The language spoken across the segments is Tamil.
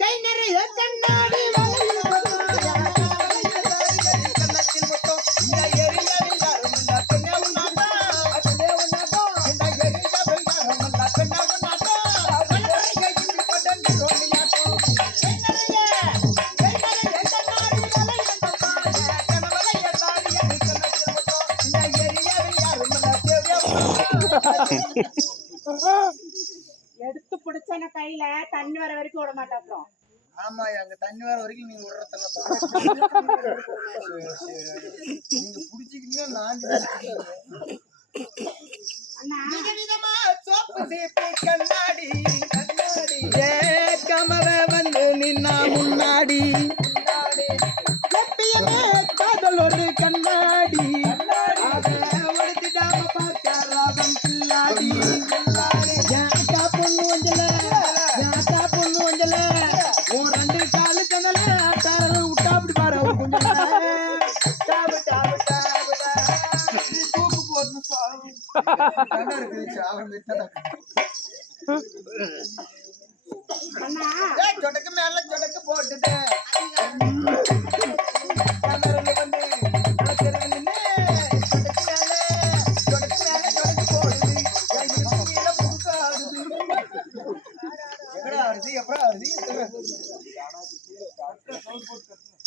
கை நிறைய கண்ணாடி எடுத்து பிடிச்சன கையில தண்ணி வர வரைக்கும் விட மாட்டோம். ஆமா அங்க தண்ணி வர வரைக்கும் நீங்க விடுறதல்ல நீங்க புடிச்சிக்கிட்டீங்க நான் கண்ணாடி கமர வந்து நின்னா முன்னாடி காதல் ஒரு கண்ணாடி ஒடுத்திடாம பார்க்காராதம் பிள்ளாடி யாத்தா பொண்ணு வந்தல உன் ரெண்டு காலு கதல விட்டா அப்படி பாரு தூக்கு போட்டு சொடக்கு மேல சொடக்கு போட்டுட்டேன்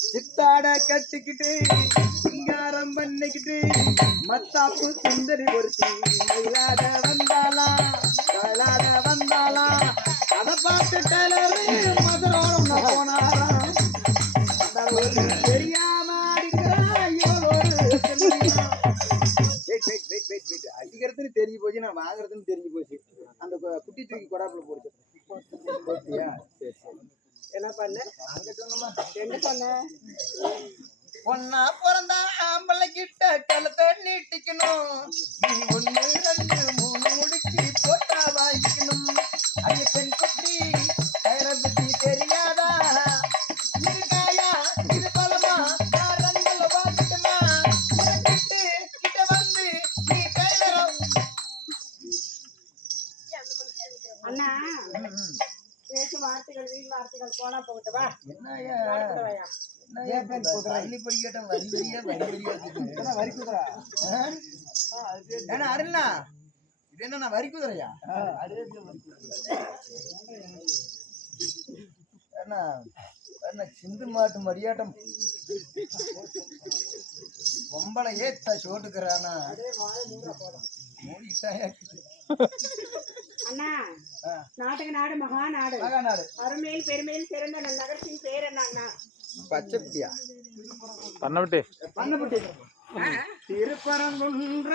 சித்தாட கட்டிக்கிட்டு சிங்காரம் பண்ணிக்கிட்டு மத்தாப்பு சுந்தரி ஒருத்தி மயிலாட வந்தாளா அதை பார்த்து டெய்லரு மதுரோரம் போனாராம் தெரியாம அடிக்கிறதுன்னு தெரிஞ்சு போச்சு நான் வாங்குறதுன்னு தெரிஞ்சு போச்சு அந்த குட்டி தூக்கி கொடாப்புல போடுச்சு போட்டியா சரி சரி என்ன பண்ண அங்க சொன்னமா என்ன பண்ண பொண்ணா பிறந்தா ஆம்பளை கிட்ட கழுத்தை நீட்டிக்கணும் நீ 1 2 3 முடிச்சு போட்டா வாங்கிக்கணும் அது பெண் குட்டி கயிற பத்தி தெரியாதா இருக்காயா இது பலமா ரங்கல வாங்கிட்டுமா கிட்ட வந்து நீ கையில அண்ணா பேசு வார்த்தைகள் வீண் வார்த்தைகள் போனா போகட்டவா என்னையா வரி படிக்கட்டும் வரி குதிரை ஏன்னா அருணா இது என்ன வரி குதிரையா என்ன சிந்து மாட்டு மரியாட்டம் பொம்பளை ஏத்த சோட்டுக்கிறானா அண்ணா நாட்டுக்கு நாடு மகா நாடு அருமையில் பெருமையில் சிறந்த நகரத்தின் பேர் என்னங்கண்ணா பச்சைப்பட்டியா பண்ணப்பட்டி திருப்பரங்குன்ற